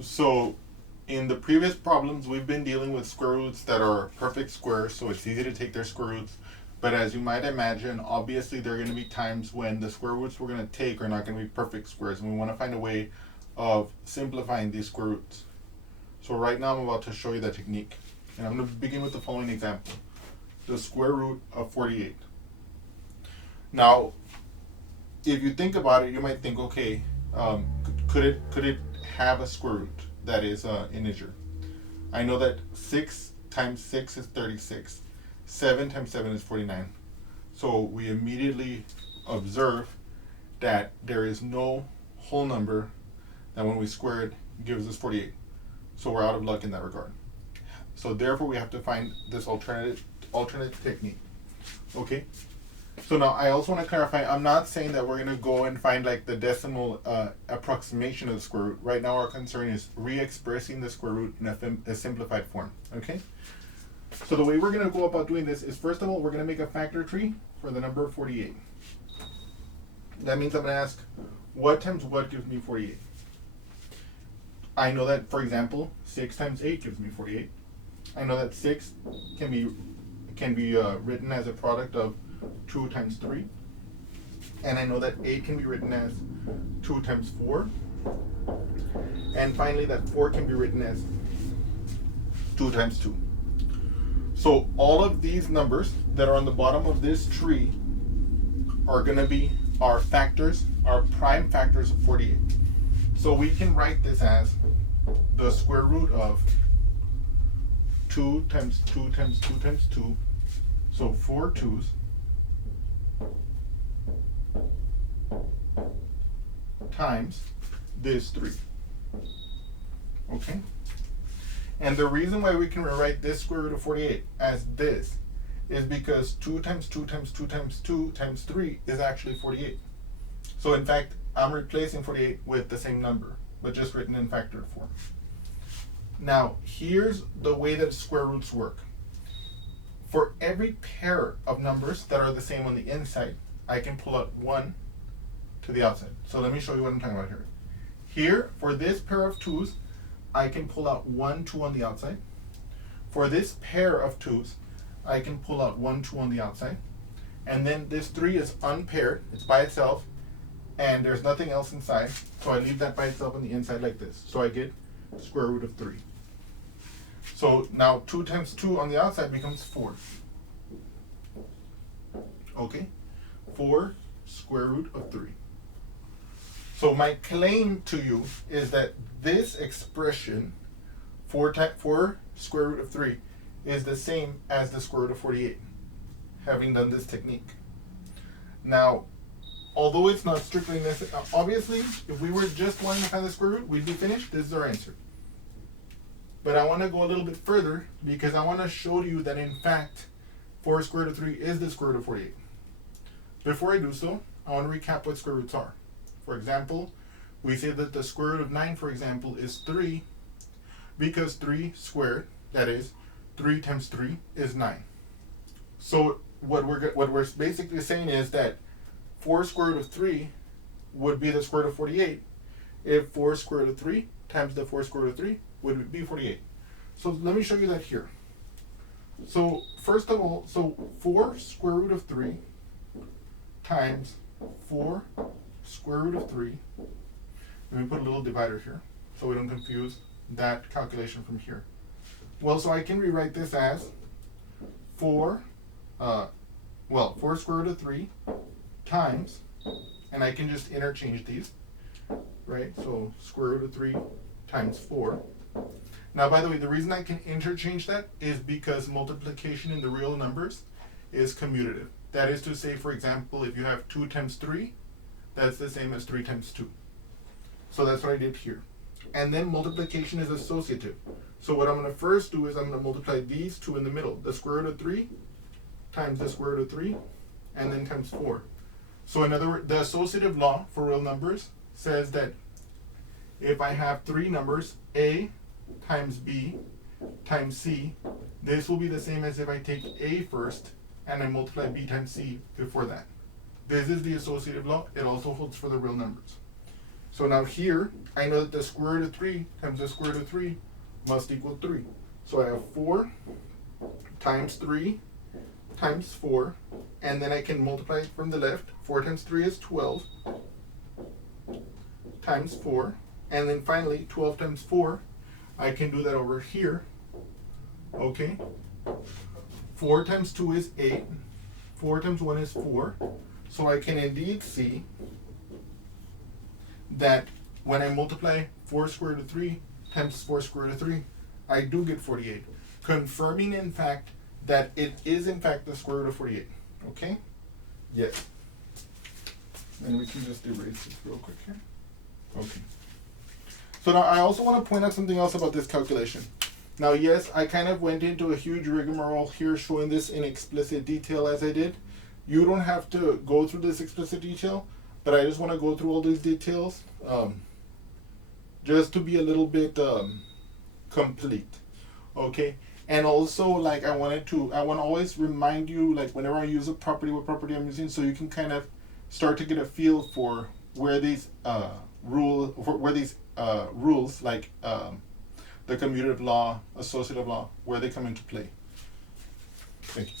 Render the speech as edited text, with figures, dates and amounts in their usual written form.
So in the previous problems, we've been dealing with square roots that are perfect squares, so it's easy to take their square roots. But as you might imagine, obviously there are going to be times when the square roots we're going to take are not going to be perfect squares, and we want to find a way of simplifying these square roots. So right now I'm about to show you that technique. And I'm going to begin with the following example. The square root of 48. Now, if you think about it, you might think, okay, could it have a square root that is an integer? I know that 6 times 6 is 36. 7 times 7 is 49. So we immediately observe that there is no whole number that when we square it gives us 48. So we're out of luck in that regard. So therefore we have to find this alternate technique. Okay? So now I also want to clarify, I'm not saying that we're going to go and find like the decimal approximation of the square root. Right now our concern is re-expressing the square root in a simplified form. Okay? So the way we're going to go about doing this is, first of all, we're going to make a factor tree for the number 48. That means I'm going to ask, what times what gives me 48? I know that, for example, 6 times 8 gives me 48. I know that 6 can be written as a product of 2 times 3. And I know that 8 can be written as 2 times 4. And finally, that 4 can be written as 2 times 2. So all of these numbers that are on the bottom of this tree are going to be our factors, our prime factors of 48. So we can write this as the square root of 2 times 2 times 2 times 2. So 4 2's times this 3. Okay? And the reason why we can rewrite this square root of 48 as this is because 2 times 2 times 2 times 2 times 3 is actually 48. So in fact, I'm replacing 48 with the same number, but just written in factored form. Now, here's the way that square roots work. For every pair of numbers that are the same on the inside, I can pull out 1 to the outside. So let me show you what I'm talking about here. Here, for this pair of 2's, I can pull out 1 2 on the outside. For this pair of 2's, I can pull out 1 2 on the outside. And then this 3 is unpaired, it's by itself, and there's nothing else inside. So I leave that by itself on the inside like this. So I get square root of 3. So now 2 times 2 on the outside becomes 4. Okay? 4 square root of 3. So my claim to you is that this expression, 4 square root of 3, is the same as the square root of 48, having done this technique. Now, although it's not strictly necessary, obviously, if we were just wanting to find the square root, we'd be finished. This is our answer. But I want to go a little bit further because I want to show you that in fact 4 square root of 3 is the square root of 48. Before I do so, I want to recap what square roots are. For example, we say that the square root of 9, for example, is 3 because 3 squared, that is 3 times 3 is 9. So what we're basically saying is that 4 square root of 3 would be the square root of 48 if 4 square root of 3 times the 4 square root of 3 would be 48. So let me show you that here. So first of all, 4 square root of 3 times 4 square root of 3. Let me put a little divider here so we don't confuse that calculation from here. Well, so I can rewrite this as 4 square root of 3 times, and I can just interchange these, right? So square root of 3 times 4. Now, by the way, the reason I can interchange that is because multiplication in the real numbers is commutative. That is to say, for example, if you have 2 times 3, that's the same as 3 times 2. So that's what I did here. And then multiplication is associative. So what I'm going to first do is I'm going to multiply these two in the middle. The square root of 3 times the square root of 3, and then times 4. So in other words, the associative law for real numbers says that if I have 3 numbers, A times B times C, this will be the same as if I take A first and I multiply B times C before that. This is the associative law. It also holds for the real numbers. So now here, I know that the square root of 3 times the square root of 3 must equal 3. So I have 4 times 3 times 4, and then I can multiply it from the left. 4 times 3 is 12 times 4, and then finally 12 times 4, I can do that over here. Okay, 4 times 2 is 8, 4 times 1 is 4, so I can indeed see that when I multiply 4 square root of 3 times 4 square root of 3, I do get 48, confirming in fact that it is in fact the square root of 48. Okay? Yes. And we can just erase this real quick here. Okay. So now I also want to point out something else about this calculation. Now yes, I kind of went into a huge rigmarole here showing this in explicit detail as I did. You don't have to go through this explicit detail, but I just want to go through all these details just to be a little bit complete. Okay? And also, like, I want to always remind you, like, whenever I use a property, what property I'm using, so you can kind of start to get a feel for where these rules, like the commutative law, associative law, where they come into play. Thank you.